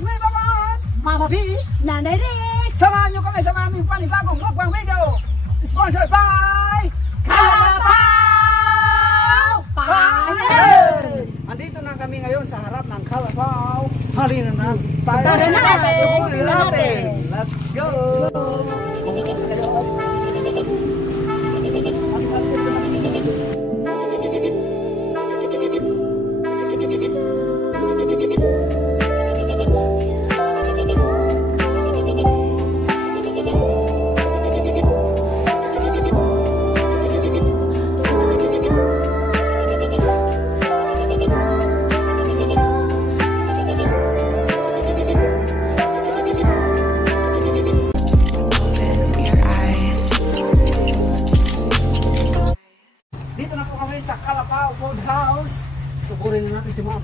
Sweet Mama, Mama B, Nanay Rick. samahan nyo kami sa aming panibagong mukbang video. Sponsored by Kalabaw! Pie! Andito na kami ngayon sa harap ng Kalabaw. Halina na tayo. Tara na natin. Tuloy natin. Let's go! Dito na po kami sa Kalabaw Food House. Suburin na natin si Ma'am.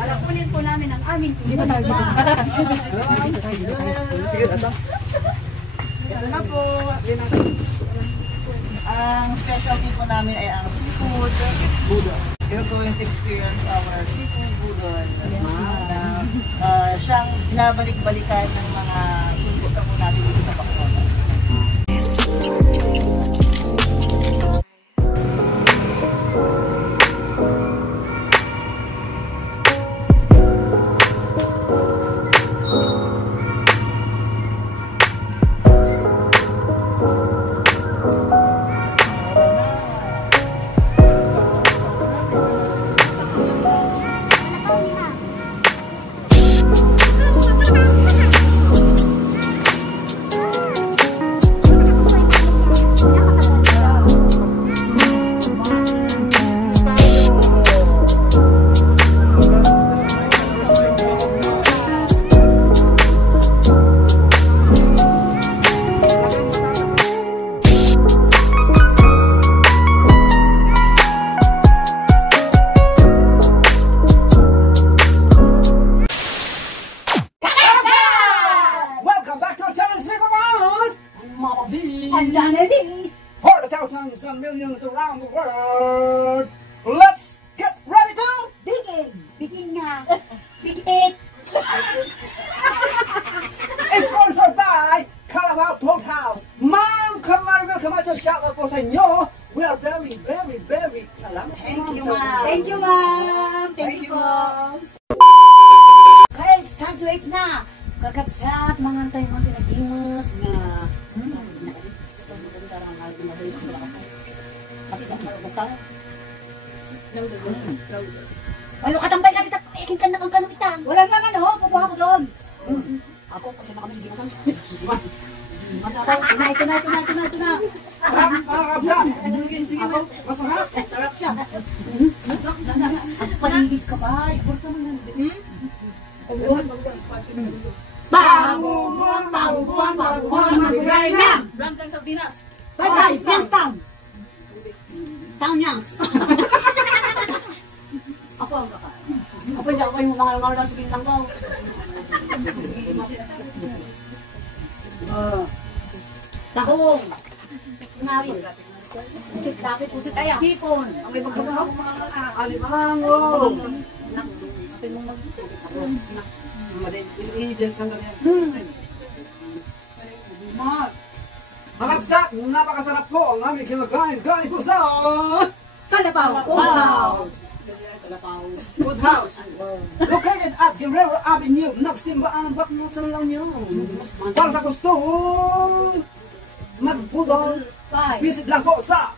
Alapunin po namin ang aming Sige, ito. Ito na po. Ang specialty po namin ay ang seafood budon. You're going to experience our seafood budon. Siyang binabalik-balikan ng mga turista po natin dito sa Bacolod. Welcome back to our channel, Sweet Mama. Mama B. ang Nanay Rick. For the thousands and millions around the world, let's get ready to Bigin. Bigin nga. Bigit. sponsored by Kalabaw Food House. Ma'am, welcome to shout out po sa inyo. We are very, very, very salamat. Thank you, ma'am. Thank you, ma'am. Thank you po. Okay, it's time to eat na. Kakapsat, mga tayo mga tinagimas nga. Ano katambay na kita, ikin ka na kang kanumitang. Walang naman ho, pupuha ko doon. Ako, kasi na kami hindi masang. Ito na. Sarap, mga kapsan. Ako, masarap. Sarap siya. Paligid ka ba? Ikurta mo yan. Babubuan, magbigay na. Brandon Sardinas. Bagay, Tang. Tangyang. Ako ang kakain. Ako hindi ako yung mga lang sa bintang ko. Tahong. Nari. Pusit lapit, pusit ayak. Hipon. Ang may magkakaw. Alimango. Atin mong Mali-agent ka na yan. Makapsat, napakasarap po ang aming kinakain. Kain po sa Kalabaw. Wow. Food House. Located at Guerrero Avenue, Nagsimbaan, Baknotan lang yun. Para sa gustong magbudol, visit lang po sa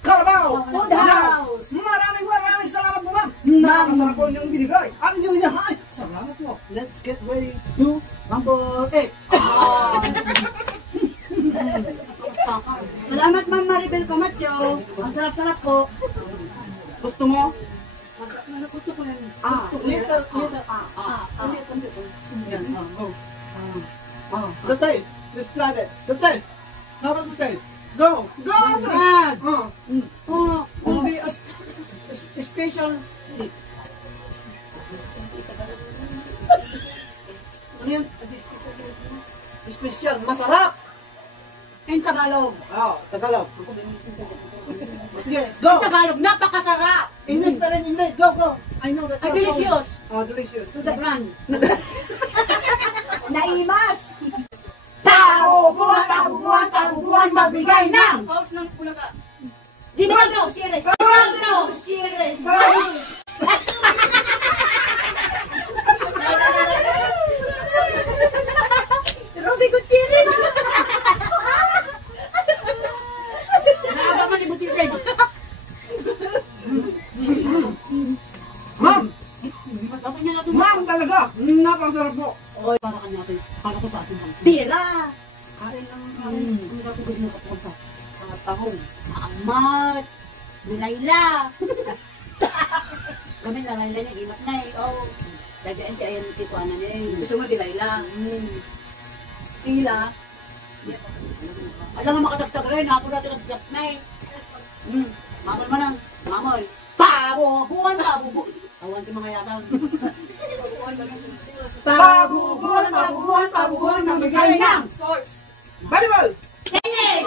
Kalabaw Food House. Maraming salamat po, ma'am. Napakasarap po yung binigay. Ano yung inahay? Salamat po. Let's get ready to number 8. Salamat Ma'am Maribel Camacho. Ang sarap-sarap po. Gusto mo? Gusto ko yan. Little. The taste. Describe it. The taste. How about the taste? Go! Brad. Will be a special. Ano yan? Special. Masarap! In Tagalog. Tagalog. Sige, go! In Tagalog, napakasarap. English pa rin, English. Go! I know that. Delicious. Delicious. To the brand. Naimas! Pabubuhan, magbigay ng! House ng Bulaga. Ginagaw, series! Ginagaw, series! Robby Gutierrez! Nakagaman ni Gutierrez! Ma'am! Ma'am talaga! Napakasarap po! Oy, para kanya natin. Kala ko pa ating tira! Kain lang ang kain. Ang gagawin mo kapunta. Tahong. Amat! Nilayla! Kami na Layla na imat na eh. Oh. Dadaan siya ayan iti ko na eh. Gusto mo Layla? Tila. Alam mo makatagtag rin. Ako natin nagtag na eh. Mamol mo nang. Mamol. Pabubuhan. Awan ti mga yatang. Pabubuhan. Magbigay ng Sports. Volleyball! tennis!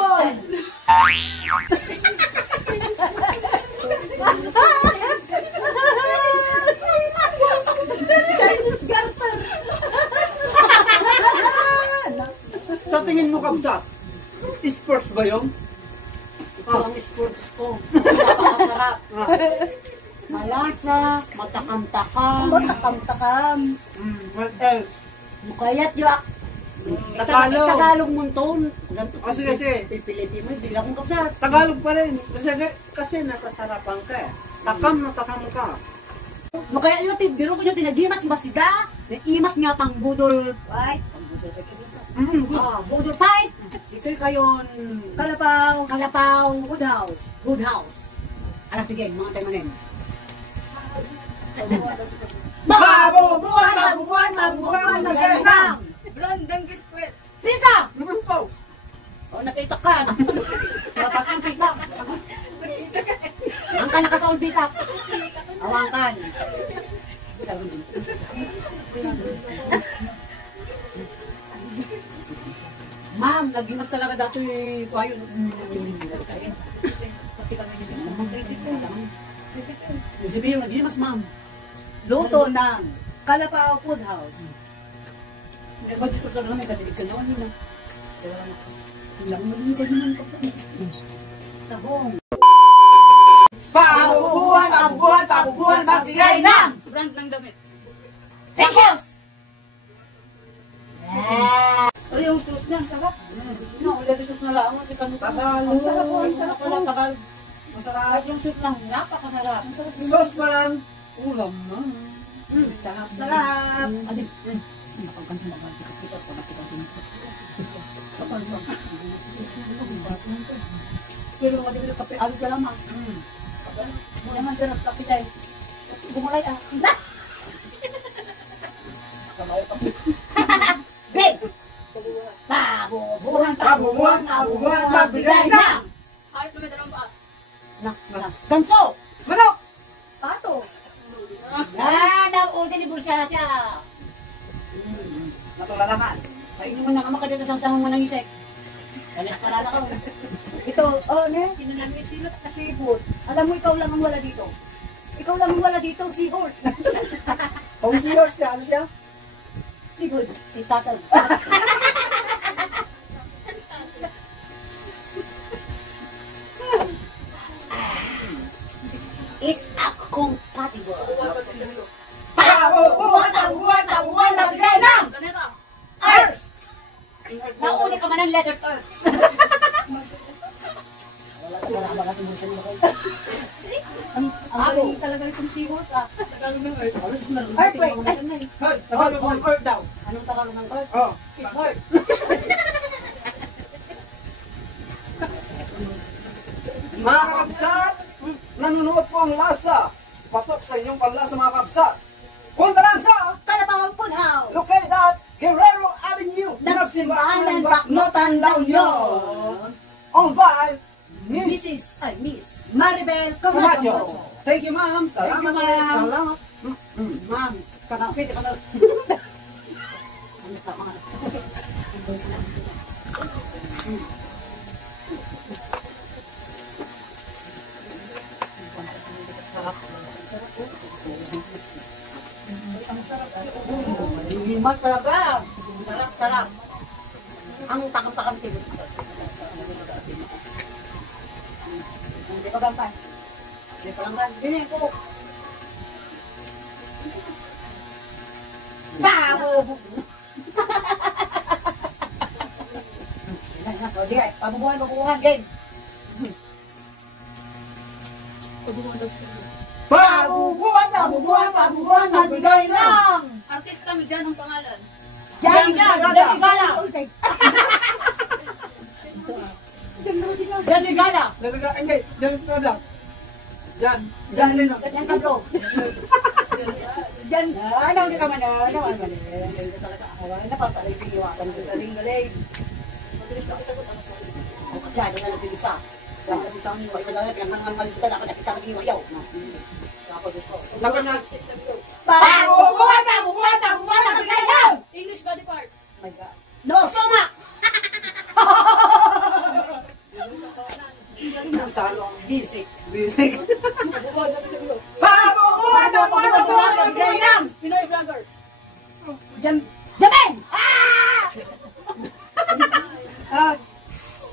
Chinese garter! Sa tingin mo, Kabsat, sports ba yun? Ito ang sports ko. Napakasarap. Malasa, matakam-takam. Matakam-takam. What else? Mukayat yak. Tagalog. Tagalog mo ito. O sige. Pipilitin mo, bilang kong kapsat. Tagalog pa rin. Kasi nasa sarapan ka eh. Takam na takam ka. Mukaya yun, biro ko yun, tinagimas basida. Imas nga pang budol. Ay, pang budol ka dito. Budol fight. Ito kayon. Kalapaw. Good house. Ala sige, mga tayo manin. Mabubuhan, magalang. Brandon Gisquet. Pita! Naman po. O, nakita ka. Dapat ang pita. Ang ka nakasaon pita. Awangkan. Ma'am, nagimas talaga dati kwayo. Sabihin, nagimas, ma'am. Luto ng Kalapaw Food House. Eh, ba't ito talaga may kadilig ka naman yun? Ilang mo yung ganyan ka pa. Tabong. Pabubuhan, magbigay ng Brand ng damit. pictures! Pero yung sauce niya, sarap. No, ulit yung sauce na lang. Tagalog. Ang sarap po. Tagalog. Masarap. Yung sauce lang, napakasarap. Sauce pa lang. Ulam na. Sarap. Adi. Pero mga dito kape, alit ka lamang. Muna man ganap kape tayo. Gumalay ah. Big! Pabubuhan, magbigay ng Kahit na may dalawang paa. ganso! Manok! Pato! Yan ang ulti ni Bursa siya. Matulalaman. Kainin mo na ka makadito sa samang manang isek. Kalit kalala ka. Ito, ne? Kinanami silot. Sa seafood. Alam mo, ikaw lang ang wala dito. Ikaw lang ang wala dito, seahorse. Kung si Horse ka, ano siya? Seafood. Si Tatag. It's a compatible. Pabubuhan, magbigay ng Planeta. Earth! Nauli ka man ng letter Earth. Wala ka na ba kasi musa nila kayo? Ang galing talaga itong seahorse ah. Tagalog ng Earth. Earth, wait. Tagalog ng Earth daw. Anong Tagalog ng Earth? Oh. It's Earth. Mga kabsat, nanonood po ang lasa. Patok sa inyong panlasa mga kabsat. Punta lang sa Kalabaw Food House. located at Guerrero Avenue, Nagsimbahan ng Baknotan, La Union. Owned by Miss Miss Maribel Camacho. Camacho. Thank you, ma'am. Salamat. Thank you, ma'am. Salamat. Ma'am, kanapit ka na. Ano ka mga? Himat talaga. Sarap. Ang takam-takam tilo. Hindi pa gampay. Hindi pa gampay. Dini ko. Bago! Hindi ka, pabubuhan, game. Pabubuhan, magbigay lang. Artista mo dyan ang pangalan. Diyan Gala. Hindi, Jan Estrada. Jan Lino. Yan ka bro. Diyan, hindi ka man, napapalay piniwakan ko galing. O kadyado na lang pinisa. Dapat natin sa amin, iba dapat yung nangangalita, dapat natin sa amin iwayaw. Tapos gusto. Sabi na. Pabubuhan, magbigay lang! English body part. My God. No, soma! Ang talo ang bisik. Pabubuhan, magbigay lang! Pinoy vlogger. Jamin!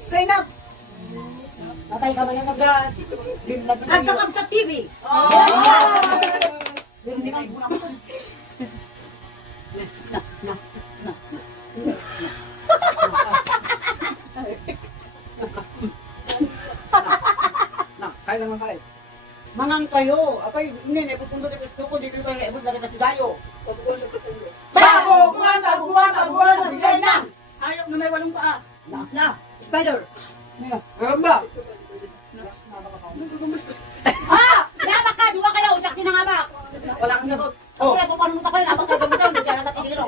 Say na. Natay ka ba yan agad? Nagkakab sa TV! Hindi ka muna mo. Kaya naman kaya. Mangang kayo. Apay, hindi, pupunta dito ko. Dito ko, ibig na kita si Dayo. Pabubuhan, magbigay lang! Hayop na may walong paa. Spider! Ano ba? Labak ka! Duwa kayo! Usak din ang abak! Wala kang sagot. Ako na kung paano mo takoy, labak kayo gamitan. Hindi siya natatigil.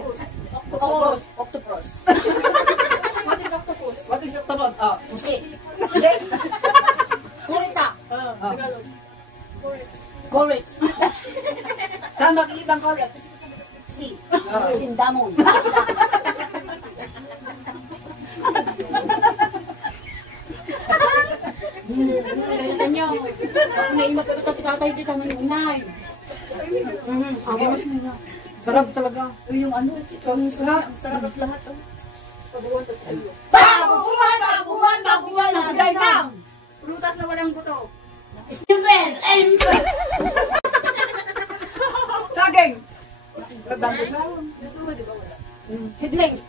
Octopus. What is octopus? What is octopus? Musi. Kurita. Tagalog. Correct. Saan makikita ang correct? Si. Sindamon. Ganyan niyo. Ako naimat ko ito si tatay dito. May unay. Ang iwas nila. Sarap talaga. Yung ano, Sarap. sarap at lahat. Pabuwan to tayo. Babuhan, magbigay lang! Prutas na walang buto. Steven M. Saging! Dadami na. Natuwa, di ba wala? Headlings.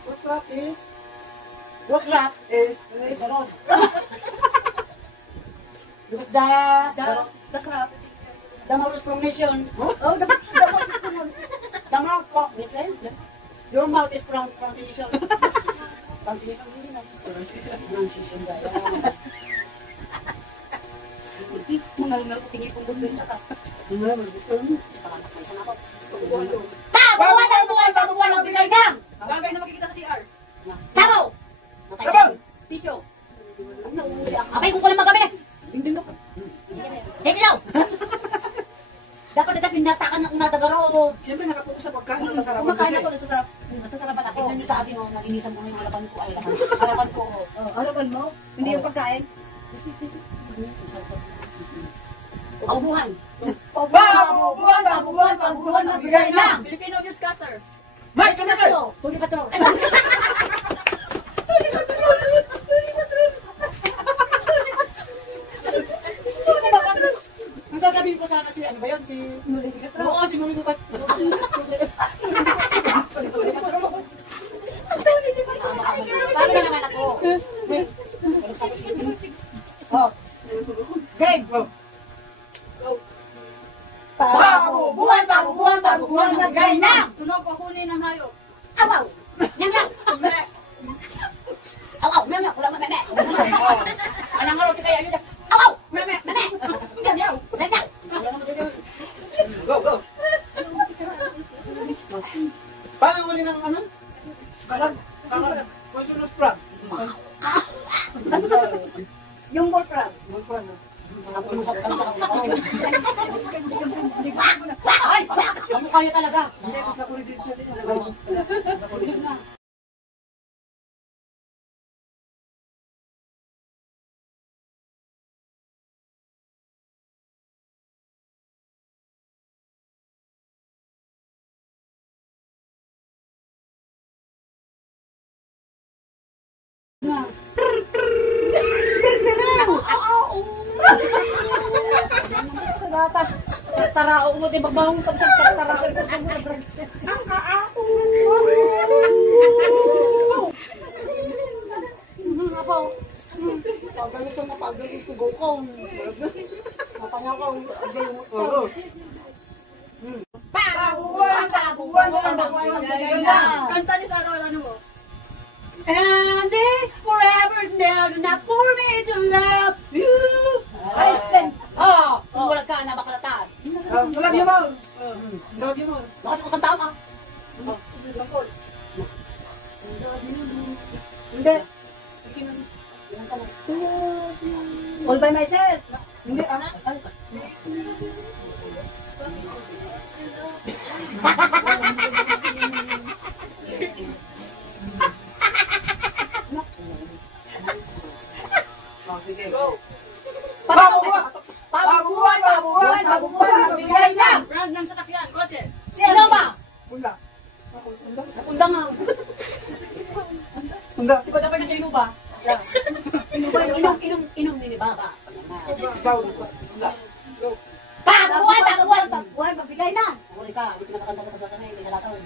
What crap is? The crab. The Maurus formation. Oh, the mouth pronunciation. Your mouth is pronunciation. Pronunciation gaya. Mangal-ngal ko tingin kong gusto sa ka. Babuhan ang bigay na! Bagay na makikita sa CR. Tabaw! Tabaw! Picho! Abay, kung ko lang magabi! Dinding ka pa. Desi daw! Dapat ito pinatakan na kung natagaro. Siyempre nakapokus sa pagkain. Masasarap. Kumakain ako, nasasarap. Nasasarapan ako. Tignan nyo sa akin, nalinisan ko na yung harapan ko. Ay, harapan ko. Harapan mo? Hindi yung pagkain? Paubuhan! Babuhan! Magbigay na! Filipino discuster. Mike, ka na kayo! Tuli Patron! Ang gagabihin ko sana si, ano ba yun? Si Muling Patron? Oo, si Muling Patron. Paano na naman ako? Oh. Game! Babuhan! Magbigay na! Tunog o huni ng hayop. Awaw! Nyam! Awaw! Meme! Wala meme! Anong araw kita yun? Awaw! Meme! Meme! Go! Paano muli ng ano? Karag. Masunod pra. Yung more crab. Magpano? Ay! Kamukha nyo talaga. Hindi, mas nakulit dito. Salata. Tarao mo, di ba bang kapsang tarao? Pagalit ko mapagalit ko gokong. Mapanya ko Pabuan. Kanta niyo sa ano mo. And if forever is now enough for me to love you. I spend. Wala ka na bakalatan. Love you, Mom. Love you, Mom. Lakas ko kanta ka. Hindi. All by myself. Hindi, Pabubuan, bigay na. Brand ng sasakyan, kotse. Sino ba? Punda. Undang nga. Punda. Di ko dapat na sa inuba. Inom nini baba. Pabubuan, magbigay na. Uli ka, hindi nakakanta ko na hindi sa lataon.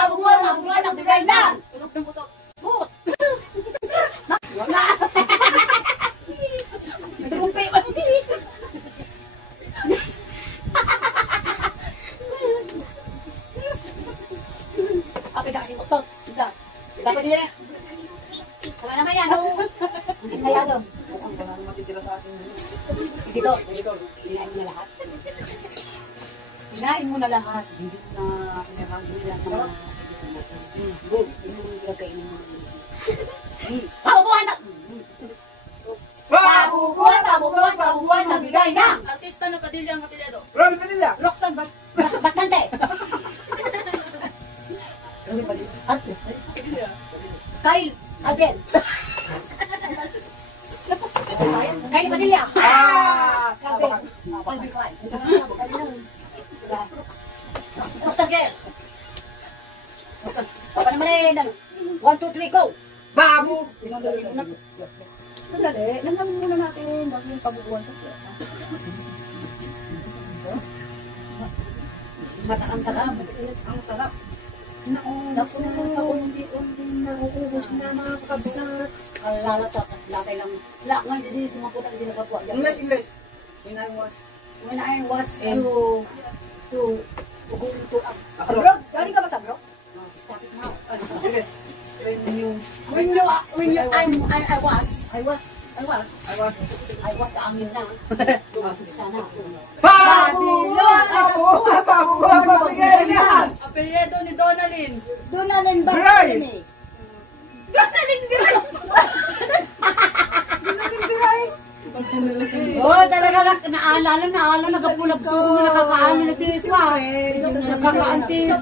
Pabubuan, magbigay na. Tunog ng putok. Dapat niya. Wala naman yan. Hindi na yan doon. Wala na matitira sa atin. Dito. Hinain mo na lahat. Hinain mo na lahat. Hindi mo na kinakagulak na. Pabubuan na! Pabubuan, magbigay na! Artista na Padilla ang Apelyido. Robby Padilla. Roxanne Bastante! Kyle Abel! Kyle Padilla! Calvin Klein! Roxanne Girl! Baka naman eh, 1, 2, 3, go! Babu. Sandali, langgawin muna natin bago yung pabubuan kasi. Mataang-taang. Ang sarap. Naunti-unting nauubos na mga kabsat. Kalalata, latay lang. Slack nga, hindi sa mga putang hindi nagkapwa. English. When I was to abroad. Galing ka ba sa abroad? Stop it now. Sige. I was the amin na. Sana. Pabubuan, magbigay na. Apelyido ni Donalyn. Donalyn ba? Biray! Donalyn Biray! Oh, talaga naalala, nagapulap sa kung nakakaano na dito ah. Nakakaanti,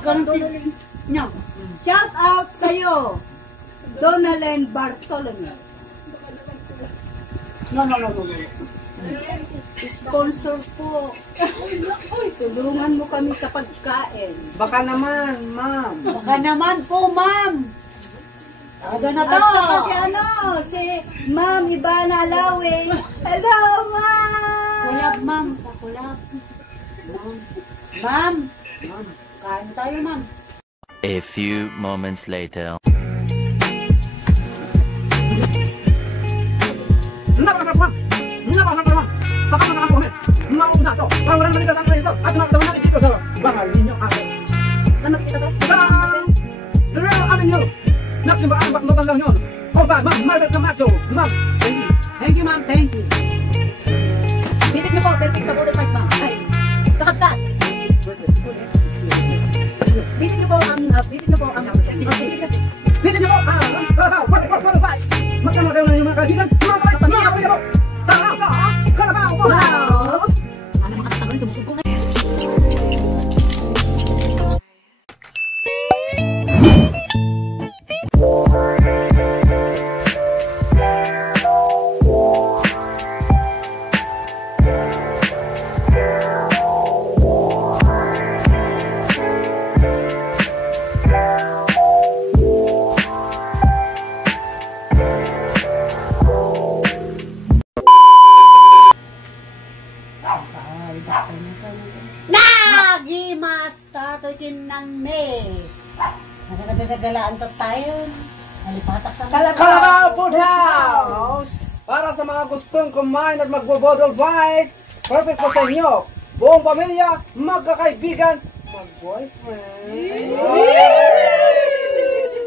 niya. Shout out sa'yo, Donalyn Bartolome. No. Sponsor po. Tulungan mo kami sa pagkain. Baka naman, ma'am. Baka naman po, ma'am. Aga na to. At saka si Ma'am Ivana Alawe. Hello, ma'am. Kulab, ma'am. Kulab. Ma'am. Kain tayo, ma'am. A few moments later. Thank you, ma'am. Thank you. Bitit niyo po. Perfect sa bullet pipe, ma'am. Ay, kakapsat. Bitit niyo po ang... Bitit niyo po ang... Bitin niyo po! Magkano kayo na yung mga kaibigan? Mga kapatid! Mga kapatid! Tara sa Kalabaw! Wow! Ano mga katagal? Tumusog ko na. Nagagalaan to tayo. Nalipatak sa Kalabaw Food House! Para sa mga gustong kumain at magbobodol bike, perfect po sa inyo. Buong pamilya, magkakaibigan, mag-boyfriend.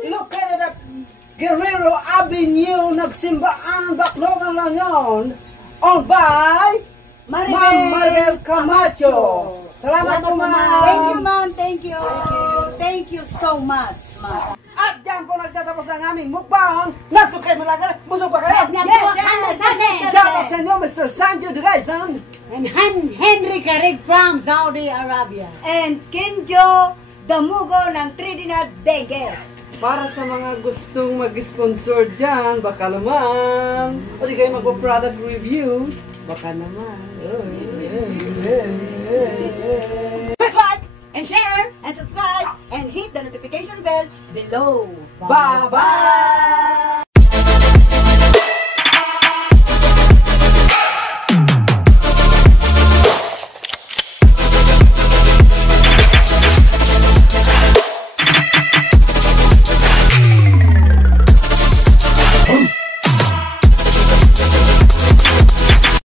Located at Guerrero Avenue, Nagsimbaan, Baclogan lang yun. Owned by Ma'am Maribel Camacho. Salamat po, ma'am. Thank you, ma'am. Thank you. Thank you so much, ma'am. At dyan po nagtatapos ang aming mukbang. Nagsukay mo lang. Busog pa kayo? Shout out sa inyo, Mr. Sanjo Durazon. And Henry Carig from Saudi Arabia. And Kenjo Damugo ng Trinidad Benguet. Para sa mga gustong mag-sponsor dyan, baka naman. O di kayo magpo-product review, baka naman. Please like and share And subscribe and hit the notification bell below. Bye-bye!